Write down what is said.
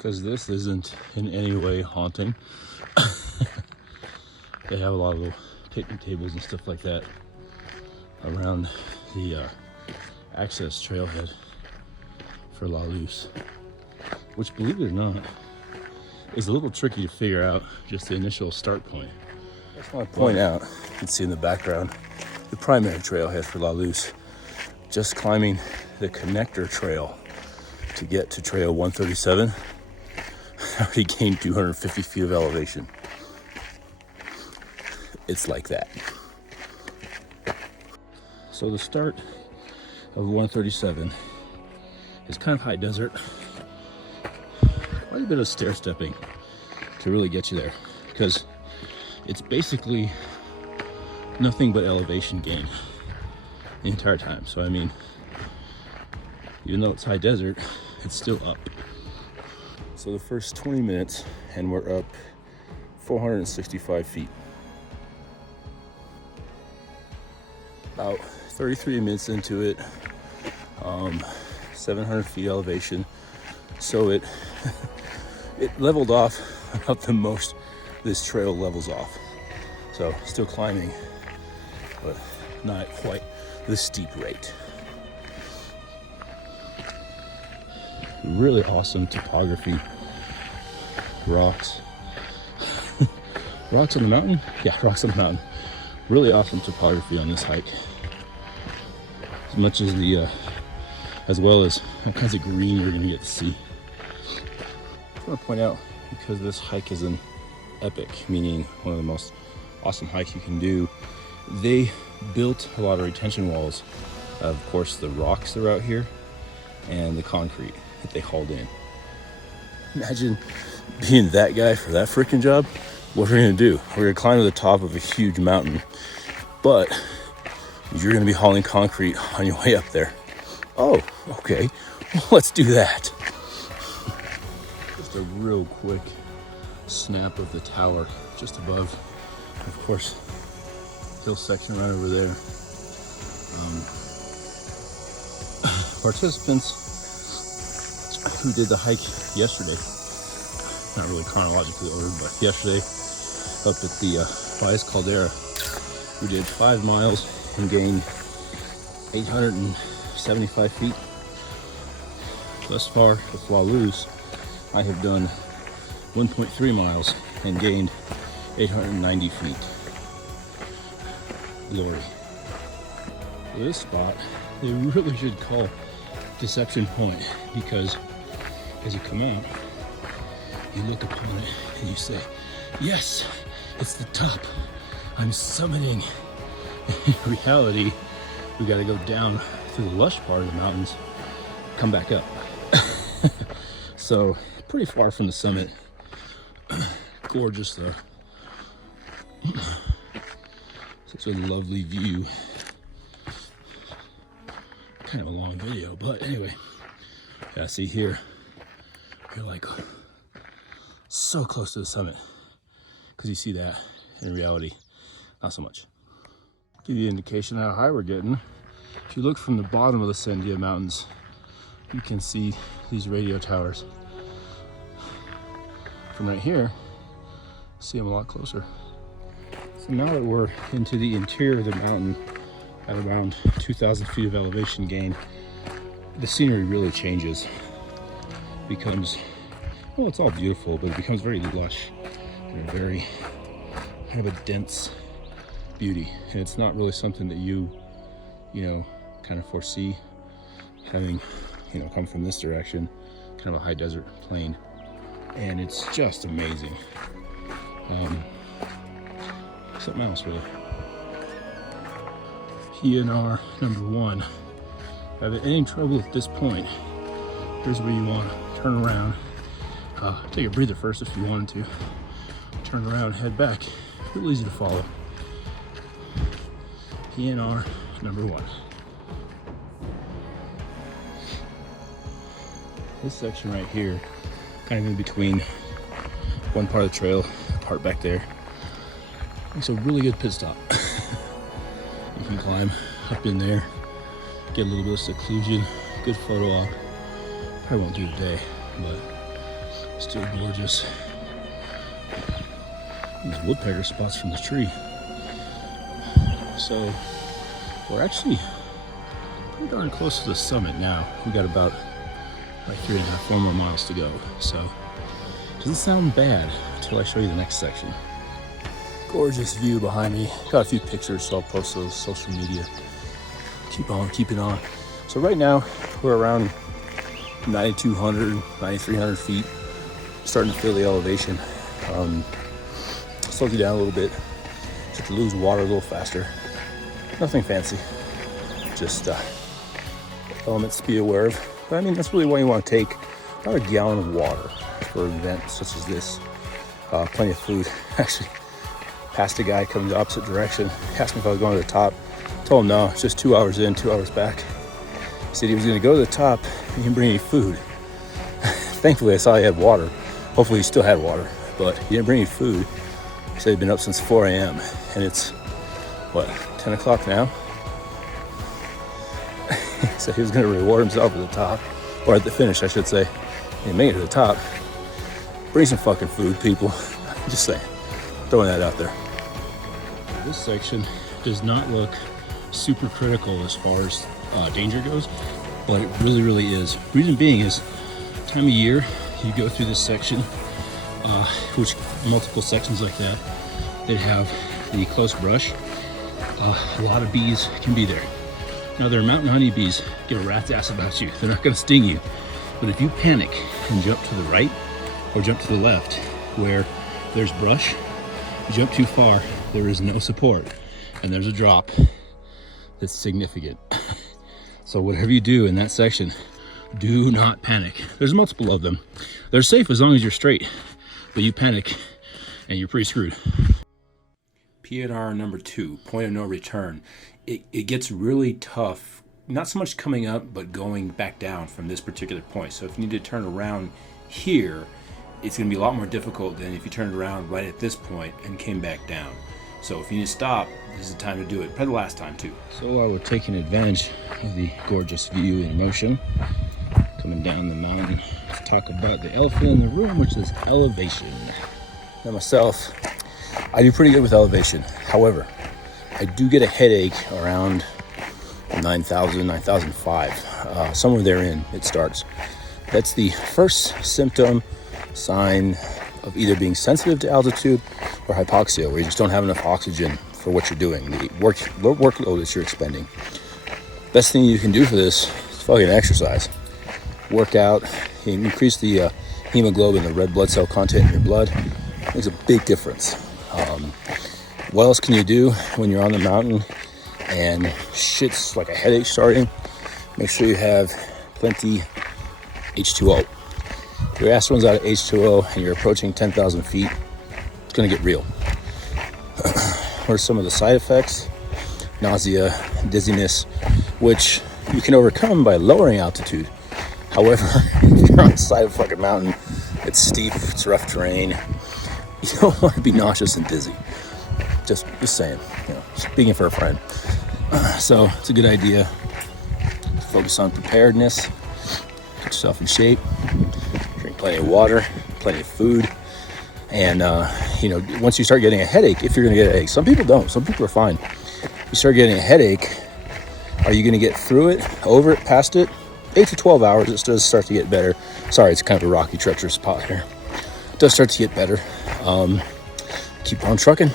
because this isn't in any way haunting. They have a lot of little picnic tables and stuff like that around the access trailhead for La Luz, which, believe it or not, is a little tricky to figure out just the initial start point. I just want to point out, you can see in the background, the primary trailhead for La Luz. Just climbing the connector trail to get to trail 137, I already gained 250 feet of elevation. It's like that. So the start of 137 is kind of high desert. Quite a bit of stair stepping to really get you there, because it's basically nothing but elevation gain the entire time. So I mean, even though it's high desert, it's still up. So the first 20 minutes and we're up 465 feet. About 33 minutes into it, 700 feet elevation. So it leveled off about the most this trail levels off. So still climbing, but not quite the steep rate. Really awesome topography. Rocks. Rocks on the mountain? Yeah, rocks on the mountain. Really awesome topography on this hike. As much as as well as all kinds of green you're gonna get to see. I want to point out, because this hike is an epic, meaning one of the most awesome hikes you can do, they built a lot of retention walls. Of course, the rocks that are out here and the concrete that they hauled in. Imagine being that guy for that freaking job. What we're gonna do, we're gonna climb to the top of a huge mountain, but you're gonna be hauling concrete on your way up there. Oh, okay, well, let's do that. Just a real quick snap of the tower just above. Of course, hill section right over there. Participants who did the hike yesterday, not really chronologically ordered, but yesterday up at the Baez Caldera, who did 5 miles and gained 875 feet. Thus far with La Luz, I have done 1.3 miles and gained 890 feet. Glory. This spot, they really should call Deception Point, because as you come out, you look upon it and you say, yes, it's the top. I'm summiting. In reality, we got to go down through the lush part of the mountains, come back up. So pretty far from the summit. Gorgeous though. Such a lovely view. Kind of a long video, but anyway. Yeah, see here, you're like so close to the summit, because you see that. In reality, not so much. Give you an indication how high we're getting. If you look from the bottom of the Sandia Mountains, you can see these radio towers. From right here, see them a lot closer. So now that we're into the interior of the mountain at around 2,000 feet of elevation gain, the scenery really changes. Becomes, well, it's all beautiful, but it becomes very lush and very kind of a dense beauty. And it's not really something that you know, kind of foresee having, come from this direction, kind of a high desert plain. And it's just amazing. Something else really. PNR number 1. If you have any trouble at this point, here's where you want to turn around. Take a breather first if you wanted to. Turn around, head back. Real easy to follow. PNR number 1. This section right here, kind of in between one part of the trail, part back there, it's a really good pit stop. You can climb up in there, get a little bit of seclusion, good photo op. Probably won't do it today, but Still gorgeous. These woodpecker spots from the tree. So we're actually pretty darn close to the summit now. We got about like 3.5, 4 more miles to go. So it doesn't sound bad until I show you the next section. Gorgeous view behind me. Got a few pictures, so I'll post those social media. Keep on keeping on. So right now we're around 9,200, 9,300 feet. Starting to feel the elevation. Slows you down a little bit. Just to lose water a little faster. Nothing fancy. Just elements to be aware of. But I mean, that's really what you want to take. About a gallon of water for an event such as this. Plenty of food. Actually, passed a guy coming the opposite direction. Asked me if I was going to the top. Told him no, it's just 2 hours in, 2 hours back. He said he was going to go to the top. He didn't bring any food. Thankfully, I saw he had water. Hopefully, he still had water, but he didn't bring any food. He said he'd been up since 4 a.m. and it's, what, 10 o'clock now? He said he was going to reward himself at the top, or at the finish, I should say. He made it to the top. Bring some fucking food, people. Just saying. Throwing that out there. This section does not look super critical as far as danger goes, but it really, really is. Reason being is time of year you go through this section, which multiple sections like that have the close brush. A lot of bees can be there. Now, their mountain honeybees give a rat's ass about you. They're not going to sting you. But if you panic and jump to the right or jump to the left where there's brush, you jump too far, there is no support, and there's a drop that's significant. So whatever you do in that section, do not panic. There's multiple of them. They're safe as long as you're straight, but you panic and you're pretty screwed. P&R number 2, point of no return. It gets really tough, not so much coming up, but going back down from this particular point. So if you need to turn around here, it's going to be a lot more difficult than if you turned around right at this point and came back down. So if you need to stop, this is the time to do it. Probably the last time too. So while we're taking advantage of the gorgeous view in motion, coming down the mountain, let's talk about the elephant in the room, which is elevation. Now myself, I do pretty good with elevation. However, I do get a headache around 9,000, 9,005. Somewhere therein it starts. That's the first symptom, sign of either being sensitive to altitude or hypoxia, where you just don't have enough oxygen for what you're doing, the workload that you're expending. Best thing you can do for this is fucking exercise. Work out, increase the hemoglobin, the red blood cell content in your blood. Makes a big difference. What else can you do when you're on the mountain and shit's like a headache starting? Make sure you have plenty H2O. If your ass runs out of H2O and you're approaching 10,000 feet, it's going to get real. What are some of the side effects? Nausea, dizziness, which you can overcome by lowering altitude. However, if you're on the side of a fucking mountain, it's steep, it's rough terrain, you don't want to be nauseous and dizzy. Just saying, speaking for a friend. So it's a good idea to focus on preparedness, get yourself in shape, drink plenty of water, plenty of food, and once you start getting a headache, if you're going to get a headache, some people don't, some people are fine. You start getting a headache, are you going to get through it, over it, past it? 8 to 12 hours, it does start to get better. Sorry, it's kind of a rocky, treacherous spot here. It does start to get better. Keep on trucking.